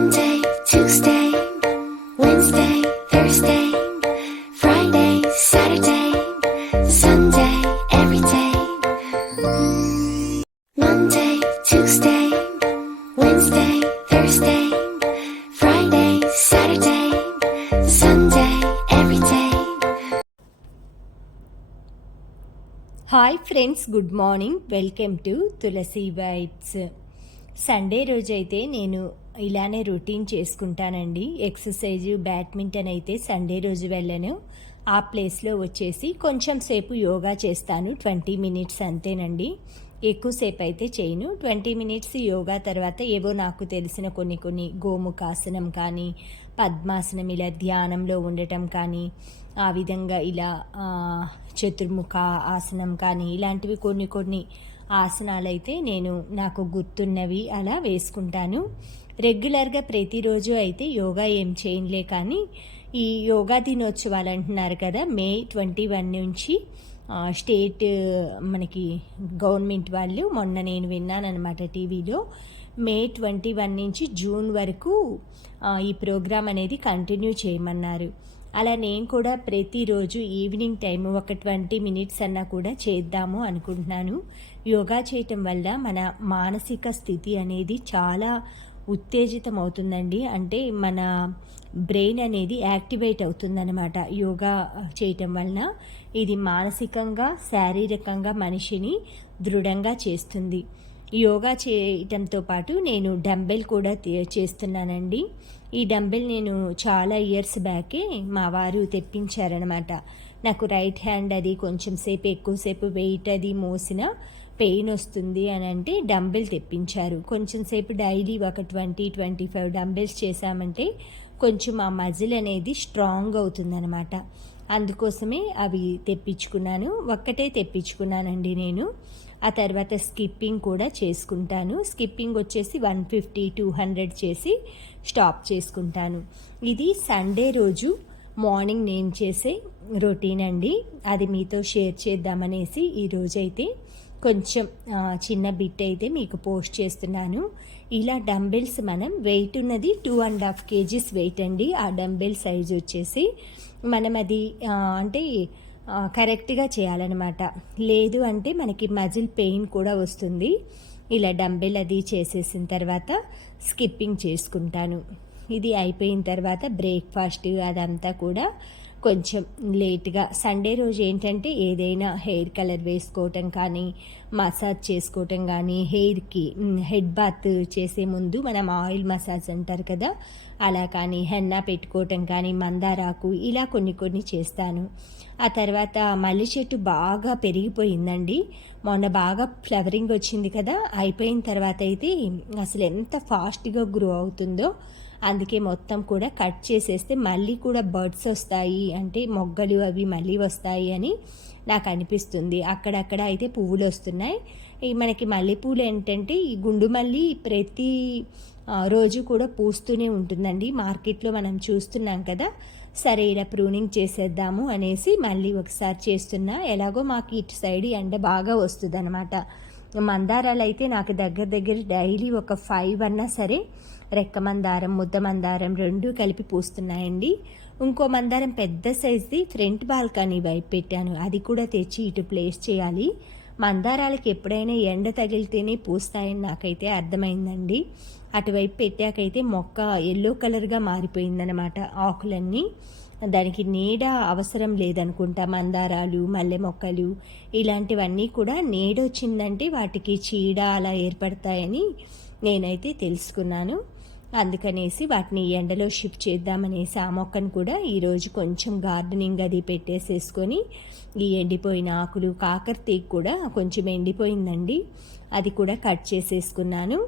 Monday, Tuesday, Wednesday, Thursday, Friday, Saturday, Sunday, every day. Monday, Tuesday, Wednesday, Thursday, Friday, Saturday, Sunday, every day. Hi friends, good morning. Welcome to Tulasi vibes. Sunday రోజైతే నేను ఇలానే routine చేసుకుంటానండి. Exercise, badminton అయితే Sunday రోజు వెళ్ళను. ఆ ప్లేస్లో వచ్చేసి కొంచెం సేపు యోగా చేస్తాను. 20 మినిట్స్ అంతేనండి, ఎక్కువసేపు అయితే చేయను. 20 మినిట్స్ యోగా తర్వాత ఏవో నాకు తెలిసిన కొన్ని గోముఖాసనం కానీ, పద్మాసనం, ఇలా ధ్యానంలో ఉండటం కానీ, ఆ విధంగా ఇలా చతుర్ముఖ ఆసనం కానీ, ఇలాంటివి కొన్ని ఆసనాలు అయితే నేను నాకు గుర్తున్నవి అలా వేసుకుంటాను. రెగ్యులర్గా ప్రతిరోజు అయితే యోగా ఏం చేయనులే, కానీ ఈ యోగా దినోత్సవాలు అంటున్నారు కదా, మే 21 నుంచి స్టేట్ మనకి గవర్నమెంట్ వాళ్ళు, మొన్న నేను విన్నానమాట టీవీలో, మే 21 నుంచి జూన్ వరకు ఈ ప్రోగ్రాం అనేది కంటిన్యూ చేయమన్నారు. అలా నేను కూడా ప్రతిరోజు ఈవినింగ్ టైం ఒక 20 మినిట్స్ అన్నా కూడా చేద్దాము అనుకుంటున్నాను. యోగా చేయటం వల్ల మన మానసిక స్థితి అనేది చాలా ఉత్తేజితం అవుతుందండి. అంటే మన బ్రెయిన్ అనేది యాక్టివేట్ అవుతుందన్నమాట యోగా చేయటం వలన. ఇది మానసికంగా, శారీరకంగా మనిషిని దృఢంగా చేస్తుంది. యోగా చేయటంతో పాటు నేను డంబెల్ కూడా చేస్తున్నానండి. ఈ డంబెల్ నేను చాలా ఇయర్స్ బ్యాకే మా వారు తెప్పించారనమాట. నాకు రైట్ హ్యాండ్ అది కొంచెం సేపు ఎక్కువసేపు వెయిట్ అది మోసిన పెయిన్ వస్తుంది అని అంటే డంబెల్ తెప్పించారు. కొంచెం సేపు డైలీ ఒక 20-25 డంబెల్స్ చేశామంటే కొంచెం ఆ మజిల్ అనేది స్ట్రాంగ్ అవుతుందన్నమాట. అందుకోసమే అవి తెప్పించుకున్నాను. ఒక్కటే తెప్పించుకున్నానండి నేను. ఆ తర్వాత స్కిప్పింగ్ కూడా చేసుకుంటాను. స్కిప్పింగ్ వచ్చేసి 150-200 చేసి స్టాప్ చేసుకుంటాను. ఇది సండే రోజు మార్నింగ్ నేను చేసే రొటీన్ అండి. అది మీతో షేర్ చేద్దామనేసి ఈరోజైతే కొంచెం చిన్న బిట్ అయితే మీకు పోస్ట్ చేస్తున్నాను. ఇలా డంబెల్స్ మనం వెయిట్ ఉన్నది 2.5 kgs వెయిట్ అండి. ఆ డంబెల్ సైజ్ వచ్చేసి మనం అది అంటే కరెక్ట్గా చేయాలన్నమాట. లేదు అంటే మనకి మజిల్ పెయిన్ కూడా వస్తుంది. ఇలా డంబెల్ అది చేసేసిన తర్వాత స్కిప్పింగ్ చేసుకుంటాను. ఇది అయిపోయిన తర్వాత బ్రేక్ఫాస్ట్ అదంతా కూడా కొంచెం లేట్గా, సండే రోజు ఏంటంటే ఏదైనా హెయిర్ కలర్ వేసుకోవటం కానీ, మసాజ్ చేసుకోవటం కానీ, హెయిర్కి హెడ్ బాత్ చేసే ముందు మనం ఆయిల్ మసాజ్ అంటారు కదా, అలా కానీ, హెన్నా పెట్టుకోవటం కానీ, మందారాకు, ఇలా కొన్ని చేస్తాను. ఆ తర్వాత మల్లె చెట్టు బాగా పెరిగిపోయిందండి. మొన్న బాగా ఫ్లవరింగ్ వచ్చింది కదా, అయిపోయిన తర్వాత అయితే అసలు ఎంత ఫాస్ట్గా గ్రో అవుతుందో. అందుకే మొత్తం కూడా కట్ చేసేస్తే మళ్ళీ కూడా బర్డ్స్ వస్తాయి, అంటే మొగ్గలు అవి మళ్ళీ వస్తాయి అని నాకు అనిపిస్తుంది. అక్కడక్కడ అయితే పువ్వులు వస్తున్నాయి. మనకి మల్లెపూలు ఏంటంటే ఈ గుండు మల్లి ప్రతి రోజు కూడా పూస్తూనే ఉంటుందండి. మార్కెట్లో మనం చూస్తున్నాం కదా. సరే, ఇలా ప్రూనింగ్ చేసేద్దాము అనేసి మళ్ళీ ఒకసారి చేస్తున్నా. ఎలాగో మాకు ఇటు సైడ్ ఎండ బాగా వస్తుంది అనమాట. మందారాలు అయితే నాకు దగ్గర డైలీ ఒక 5 అన్నా సరే, రెక్క మందారం, ముద్ద మందారం 2 కలిపి పూస్తున్నాయండి. ఇంకో మందారం పెద్ద సైజ్ది ఫ్రంట్ బాల్కనీ వైపు పెట్టాను. అది కూడా తెచ్చి ఇటు ప్లేస్ చేయాలి. మందారాలకి ఎప్పుడైనా ఎండ తగిలితేనే పూస్తాయని నాకైతే అర్థమైందండి. అటువైపు పెట్టాకైతే మొక్క ఎల్లో కలర్గా మారిపోయిందనమాట ఆకులన్నీ. దానికి నీడ అవసరం లేదనుకుంటా. మందారాలు, మల్లె మొక్కలు ఇలాంటివన్నీ కూడా నీడ వచ్చిందంటే వాటికి చీడ అలా ఏర్పడతాయని నేనైతే తెలుసుకున్నాను. అందుకనేసి వాటిని ఎండలో షిఫ్ట్ చేద్దామనేసి ఆ మొక్కను కూడా ఈరోజు కొంచెం గార్డెనింగ్ అది పెట్టేసేసుకొని, ఈ ఎండిపోయిన ఆకులు, కాకరతీగ కూడా కొంచెం ఎండిపోయిందండి, అది కూడా కట్ చేసేసుకున్నాను.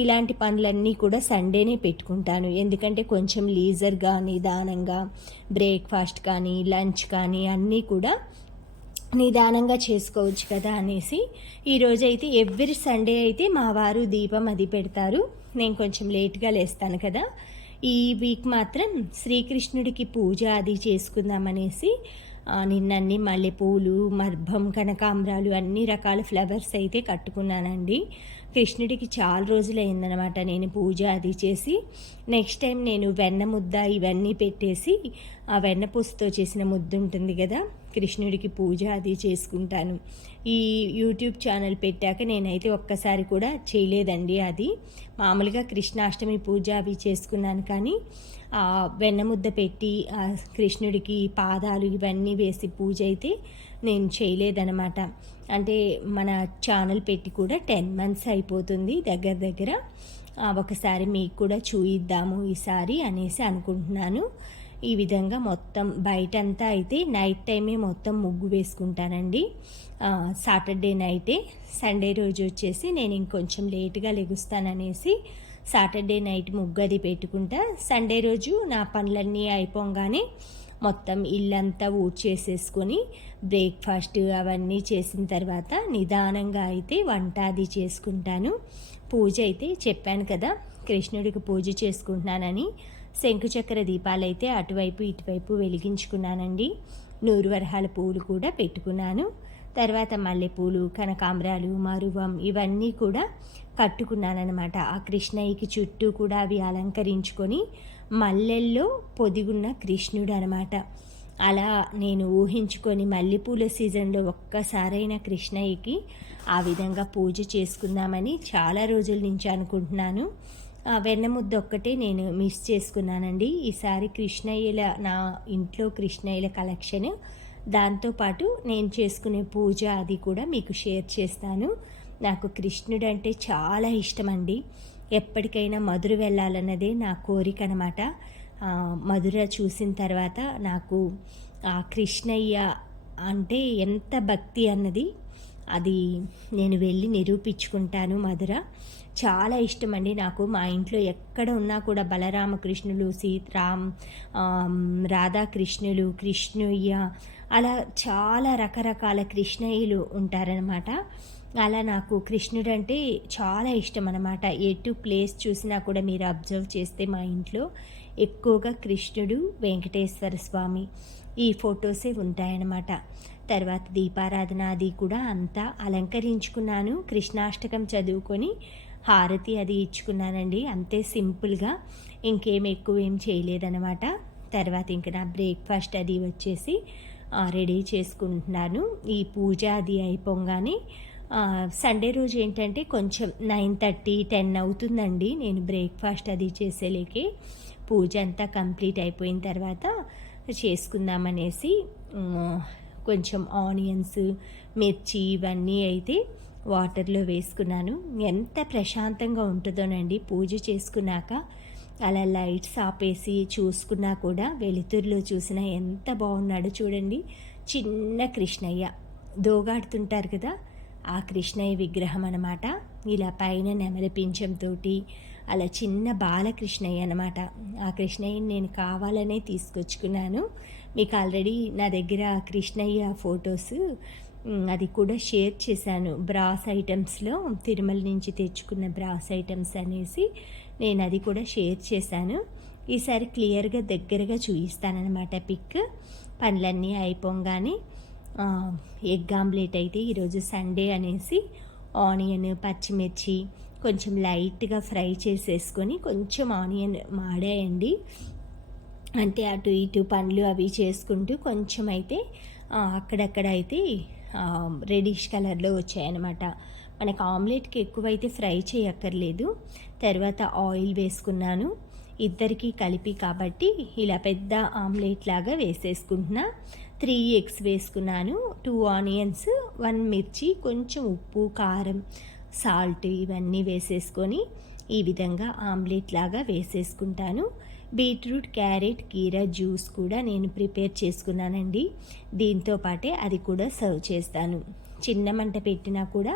ఇలాంటి పనులన్నీ కూడా సండేనే పెట్టుకుంటాను. ఎందుకంటే కొంచెం లీజర్గా, నిదానంగా బ్రేక్ఫాస్ట్ కానీ, లంచ్ కానీ అన్నీ కూడా నిదానంగా చేసుకోవచ్చు కదా అనేసి ఈరోజైతే ఎవ్రీ సండే అయితే మా వారు దీపం అది పెడతారు. నేను కొంచెం లేట్గా లేస్తాను కదా. ఈ వీక్ మాత్రం శ్రీకృష్ణుడికి పూజ అది చేసుకుందామనేసి నిన్నన్ని మల్లెపూలు, మర్భం, కనకాంబరాలు అన్ని రకాల ఫ్లవర్స్ అయితే కట్టుకున్నానండి. కృష్ణుడికి చాలా రోజులైందనమాట నేను పూజ అది చేసి. నెక్స్ట్ టైం నేను వెన్న ముద్ద ఇవన్నీ పెట్టేసి ఆ వెన్నపూసతో చేసిన ముద్ద ఉంటుంది కదా, కృష్ణుడికి పూజ అది చేసుకుంటాను. ఈ యూట్యూబ్ ఛానల్ పెట్టాక నేనైతే ఒక్కసారి కూడా చేయలేదండి అది. మామూలుగా కృష్ణాష్టమి పూజ అవి చేసుకున్నాను, కానీ వెన్న ముద్ద పెట్టి కృష్ణుడికి పాదాలు ఇవన్నీ వేసి పూజ అయితే నేను చేయలేదనమాట. అంటే మన ఛానల్ పెట్టి కూడా 10 months అయిపోతుంది దగ్గర దగ్గర. ఒకసారి మీకు కూడా చూయిద్దాము ఈసారి అనేసి అనుకుంటున్నాను. ఈ విధంగా మొత్తం బయటంతా అయితే నైట్ టైమే మొత్తం ముగ్గు వేసుకుంటానండి. సాటర్డే నైటే. సండే రోజు వచ్చేసి నేను ఇంకొంచెం లేట్గా లెగుస్తాననేసి సాటర్డే నైట్ ముగ్గు అది పెట్టుకుంటా. సండే రోజు నా పనులన్నీ అయిపోగానే మొత్తం ఇల్లంతా ఊడ్చేసేసుకొని బ్రేక్ఫాస్ట్ అవన్నీ చేసిన తర్వాత నిదానంగా అయితే వంట అది చేసుకుంటాను. పూజ అయితే చెప్పాను కదా, కృష్ణుడికి పూజ చేసుకుంటున్నానని. శంకుచక్ర దీపాలైతే అటువైపు ఇటువైపు వెలిగించుకున్నానండి. 100 వరహాల పూలు కూడా పెట్టుకున్నాను. తర్వాత మల్లెపూలు, కనకాంబరాలు, మరువం ఇవన్నీ కూడా కట్టుకున్నానమాట. ఆ కృష్ణయ్యకి చుట్టూ కూడా అవి అలంకరించుకొని మల్లెల్లో పొదిగున్న కృష్ణుడు అనమాట. అలా నేను ఊహించుకొని మల్లెపూల సీజన్లో ఒక్కసారైన కృష్ణయ్యకి ఆ విధంగా పూజ చేసుకుందామని చాలా రోజుల నుంచి అనుకుంటున్నాను. వెన్నముద్ద ఒక్కటే నేను మిస్ చేసుకున్నానండి. ఈసారి కృష్ణయ్యల, నా ఇంట్లో కృష్ణయ్యల కలెక్షన్, దాంతోపాటు నేను చేసుకునే పూజ అది కూడా మీకు షేర్ చేస్తాను. నాకు కృష్ణుడు అంటే చాలా ఇష్టం అండి. ఎప్పటికైనా మధుర వెళ్ళాలన్నదే నా కోరిక అనమాట. మధుర చూసిన తర్వాత నాకు ఆ కృష్ణయ్య అంటే ఎంత భక్తి అన్నది అది నేను వెళ్ళి నిరూపించుకుంటాను. మధుర చాలా ఇష్టం అండి నాకు. మా ఇంట్లో ఎక్కడ ఉన్నా కూడా బలరామకృష్ణులు, రాధాకృష్ణులు, కృష్ణయ్య, అలా చాలా రకరకాల కృష్ణయ్యలు ఉంటారనమాట. అలా నాకు కృష్ణుడు అంటే చాలా ఇష్టం అనమాట. ఎటు ప్లేస్ చూసినా కూడా మీరు అబ్జర్వ్ చేస్తే మా ఇంట్లో ఎక్కువగా కృష్ణుడు, వెంకటేశ్వర స్వామి ఈ ఫొటోసే ఉంటాయన్నమాట. తర్వాత దీపారాధన అది కూడా అంతా అలంకరించుకున్నాను. కృష్ణాష్టకం చదువుకొని హారతి అది ఇచ్చుకున్నానండి. అంతే సింపుల్గా, ఇంకేం ఎక్కువ ఏం చేయలేదన్నమాట. తర్వాత ఇంక నా బ్రేక్ఫాస్ట్ అది వచ్చేసి రెడీ చేసుకుంటున్నాను. ఈ పూజ అది అయిపోగానే సండే రోజు ఏంటంటే కొంచెం 9:30, 10 అవుతుందండి నేను బ్రేక్ఫాస్ట్ అది చేసేలేకే. పూజ అంతా కంప్లీట్ అయిపోయిన తర్వాత చేసుకుందామనేసి కొంచెం ఆనియన్స్, మిర్చి ఇవన్నీ అయితే వాటర్లో వేసుకున్నాను. ఎంత ప్రశాంతంగా ఉంటుందోనండి పూజ చేసుకున్నాక. అలా లైట్స్ ఆపేసి చూసుకున్నా కూడా వెలుతురులో చూసినా ఎంత బాగున్నాడో చూడండి. చిన్న కృష్ణయ్య దోగాడుతుంటారు కదా, ఆ కృష్ణయ్య విగ్రహం అనమాట. ఇలా పైన నెమలి పింఛంతో అలా చిన్న బాలకృష్ణయ్య అనమాట. ఆ కృష్ణయ్యని నేను కావాలనే తీసుకొచ్చుకున్నాను. మీకు ఆల్రెడీ నా దగ్గర కృష్ణయ్య ఫొటోస్ అది కూడా షేర్ చేశాను. బ్రాస్ ఐటమ్స్లో తిరుమల నుంచి తెచ్చుకున్న బ్రాస్ ఐటమ్స్ అనేసి నేను అది కూడా షేర్ చేశాను. ఈసారి క్లియర్గా దగ్గరగా చూపిస్తానన్నమాట పిక్. పనులన్నీ అయిపోగానే ఎగ్ ఆమ్లెట్ అయితే ఈరోజు సండే అనేసి ఆనియన్, పచ్చిమిర్చి కొంచెం లైట్గా ఫ్రై చేసేసుకొని, కొంచెం ఆనియన్ మాడాయండి, అంటే అటు ఇటు పండ్లు అవి చేసుకుంటూ కొంచెం అయితే అక్కడక్కడ అయితే రెడిష్ కలర్లో వచ్చాయన్నమాట. మనకు ఆమ్లెట్కి ఎక్కువైతే ఫ్రై చేయక్కర్లేదు. తర్వాత ఆయిల్ వేసుకున్నాను ఇద్దరికి కలిపి కాబట్టి, ఇలా పెద్ద ఆమ్లెట్ లాగా వేసేసుకుంటున్నా. 3 eggs వేసుకున్నాను, 2 onions, 1 మిర్చి, కొంచెం ఉప్పు, కారం, సాల్ట్ ఇవన్నీ వేసేసుకొని ఈ విధంగా ఆమ్లెట్ లాగా వేసేసుకుంటాను. బీట్రూట్, క్యారెట్, కీరా జ్యూస్ కూడా నేను ప్రిపేర్ చేసుకున్నానండి. దీంతో పాటే అది కూడా సర్వ్ చేస్తాను. చిన్న మంట పెట్టినా కూడా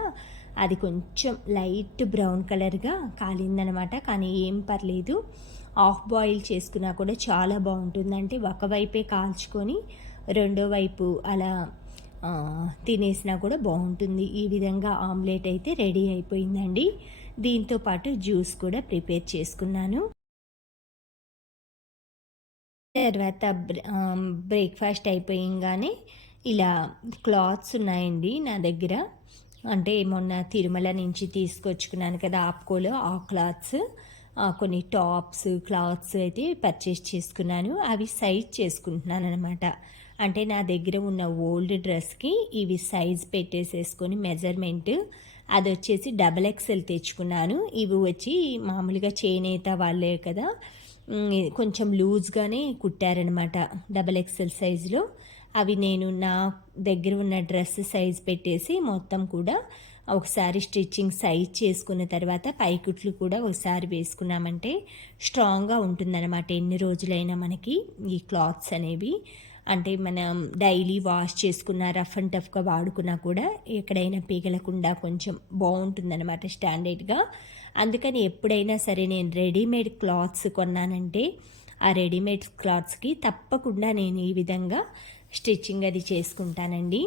అది కొంచెం లైట్ బ్రౌన్ కలర్గా కాలిందనమాట. కానీ ఏం పర్లేదు, హాఫ్ బాయిల్ చేసుకున్నా కూడా చాలా బాగుంటుంది. అంటే ఒకవైపే కాల్చుకొని రెండో వైపు అలా తినేసినా కూడా బాగుంటుంది. ఈ విధంగా ఆమ్లెట్ అయితే రెడీ అయిపోయిందండి. దీంతో పాటు జ్యూస్ కూడా ప్రిపేర్ చేసుకున్నాను. తర్వాత బ్రేక్ఫాస్ట్ అయిపోయింగానే ఇలా క్లాత్స్ ఉన్నాయండి నా దగ్గర. అంటే మొన్న తిరుమల నుంచి తీసుకొచ్చుకున్నాను కదా ఆప్కోలో, ఆ క్లాత్స్, కొన్ని టాప్స్, క్లాత్స్ అయితే పర్చేస్ చేసుకున్నాను. అవి సైజ్ చేసుకుంటున్నాను అనమాట. అంటే నా దగ్గర ఉన్న ఓల్డ్ డ్రెస్కి ఇవి సైజ్ పెట్టేసేసుకొని మెజర్మెంట్, అది వచ్చేసి డబల్ ఎక్సెల్ తెచ్చుకున్నాను. ఇవి వచ్చి మామూలుగా చేనేత వాళ్ళే కదా, కొంచెం లూజ్గానే కుట్టారనమాట డబల్ ఎక్సెల్ సైజులో. అవి నేను నా దగ్గర ఉన్న డ్రెస్ సైజ్ పెట్టేసి మొత్తం కూడా ఒకసారి స్టిచ్చింగ్ సైజ్ చేసుకున్న తర్వాత పైకుట్లు కూడా ఒకసారి వేసుకున్నామంటే స్ట్రాంగ్గా ఉంటుందన్నమాట ఎన్ని రోజులైనా మనకి ఈ క్లాత్స్ అనేవి. అంటే మనం డైలీ వాష్ చేసుకున్న రఫ్ అండ్ టఫ్గా వాడుకున్నా కూడా ఎక్కడైనా పీగలకుండా కొంచెం బాగుంటుందన్నమాట స్టాండర్డ్గా. అందుకని ఎప్పుడైనా సరే నేను రెడీమేడ్ క్లాత్స్ కొన్నానంటే ఆ రెడీమేడ్ క్లాత్స్కి తప్పకుండా నేను ఈ విధంగా స్టిచ్చింగ్ అది చేసుకుంటానండి.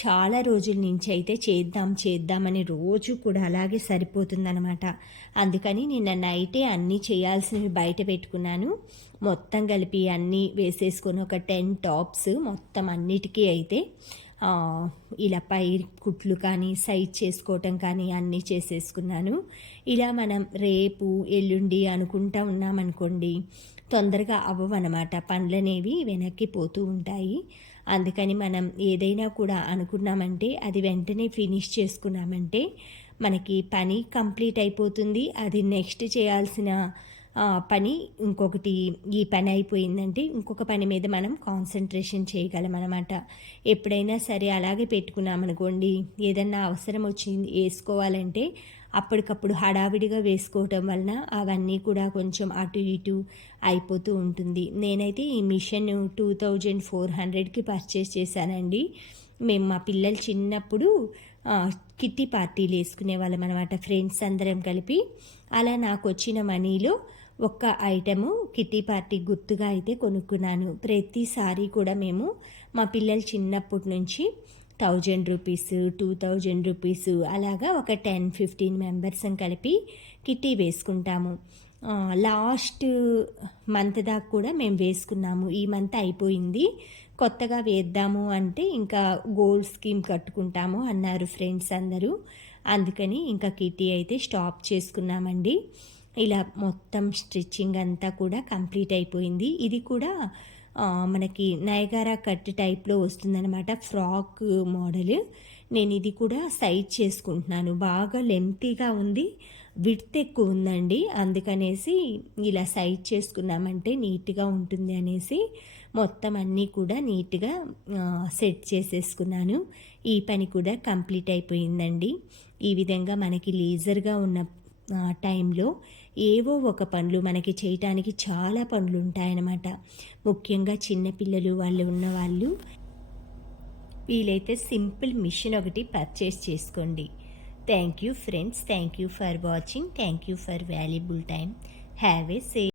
చాలా రోజుల నుంచి అయితే చేద్దామని రోజు కూడా అలాగే సరిపోతుందనమాట. అందుకని నిన్న నైటే అన్నీ చేయాల్సినవి బయట పెట్టుకున్నాను. మొత్తం కలిపి అన్నీ వేసేసుకొని ఒక 10 టాప్స్ మొత్తం అన్నిటికీ అయితే ఇలా పై కుట్లు కానీ సైజ్ చేసుకోవటం కానీ అన్నీ చేసేసుకున్నాను. ఇలా మనం రేపు ఎల్లుండి అనుకుంటా ఉన్నామనుకోండి, తొందరగా అవ్వవన్నమాట, పనులనేవి వెనక్కి పోతూ ఉంటాయి. అందుకని మనం ఏదైనా కూడా అనుకున్నామంటే అది వెంటనే ఫినిష్ చేసుకున్నామంటే మనకి పని కంప్లీట్ అయిపోతుంది. అది నెక్స్ట్ చేయాల్సిన పని ఇంకొకటి, ఈ పని అయిపోయిందంటే ఇంకొక పని మీద మనం కాన్సన్ట్రేషన్ చేయగలం అనమాట. ఎప్పుడైనా సరే అలాగే పెట్టుకున్నామనుకోండి, ఏదన్నా అవసరం వచ్చింది వేసుకోవాలంటే అప్పటికప్పుడు హడావిడిగా వేసుకోవటం వలన అవన్నీ కూడా కొంచెం అటు ఇటు అయిపోతూ ఉంటుంది. నేనైతే ఈ మిషన్ 2400కి పర్చేస్ చేశానండి. మేము మా పిల్లలు చిన్నప్పుడు కిట్టి పార్టీలు వేసుకునే వాళ్ళం అనమాట, ఫ్రెండ్స్ అందరం కలిపి. అలా నాకు వచ్చిన మనీలో ఒక్క ఐటెము కిట్టి పార్టీ గుర్తుగా అయితే కొనుక్కున్నాను. ప్రతిసారి కూడా మేము మా పిల్లలు చిన్నప్పటి నుంచి 1000 రూపీస్, 2000 రూపీస్ అలాగా ఒక 10-15 మెంబర్స్ కలిపి కిట్టి వేసుకుంటాము. లాస్ట్ మంత్ దాకా కూడా మేము వేసుకున్నాము. ఈ మంత్ అయిపోయింది, కొత్తగా వేద్దాము అంటే ఇంకా గోల్డ్ స్కీమ్ కట్టుకుంటాము అన్నారు ఫ్రెండ్స్ అందరూ. అందుకని ఇంకా కిట్టి అయితే స్టాప్ చేసుకున్నామండి. ఇలా మొత్తం స్టిచ్చింగ్ అంతా కూడా కంప్లీట్ అయిపోయింది. ఇది కూడా మనకి నయగారా కట్ టైప్లో వస్తుందన్నమాట, ఫ్రాక్ మోడల్. నేను ఇది కూడా సైజ్ చేసుకుంటున్నాను. బాగా లెంతీగా ఉంది, విడ్త్ ఎక్కువ ఉందండి. అందుకనేసి ఇలా సైజ్ చేసుకున్నామంటే నీట్గా ఉంటుంది అనేసి మొత్తం అన్నీ కూడా నీట్గా సెట్ చేసేసుకున్నాను. ఈ పని కూడా కంప్లీట్ అయిపోయిందండి. ఈ విధంగా మనకి లీజర్గా ఉన్న టైంలో ఏవో ఒక పనులు మనకి చేయటానికి చాలా పనులు ఉంటాయన్నమాట. ముఖ్యంగా చిన్నపిల్లలు వాళ్ళు ఉన్నవాళ్ళు వీలైతే సింపుల్ మిషన్ ఒకటి పర్చేస్ చేసుకోండి. Thank you friends, thank you for watching, thank you for valuable time. Have a safe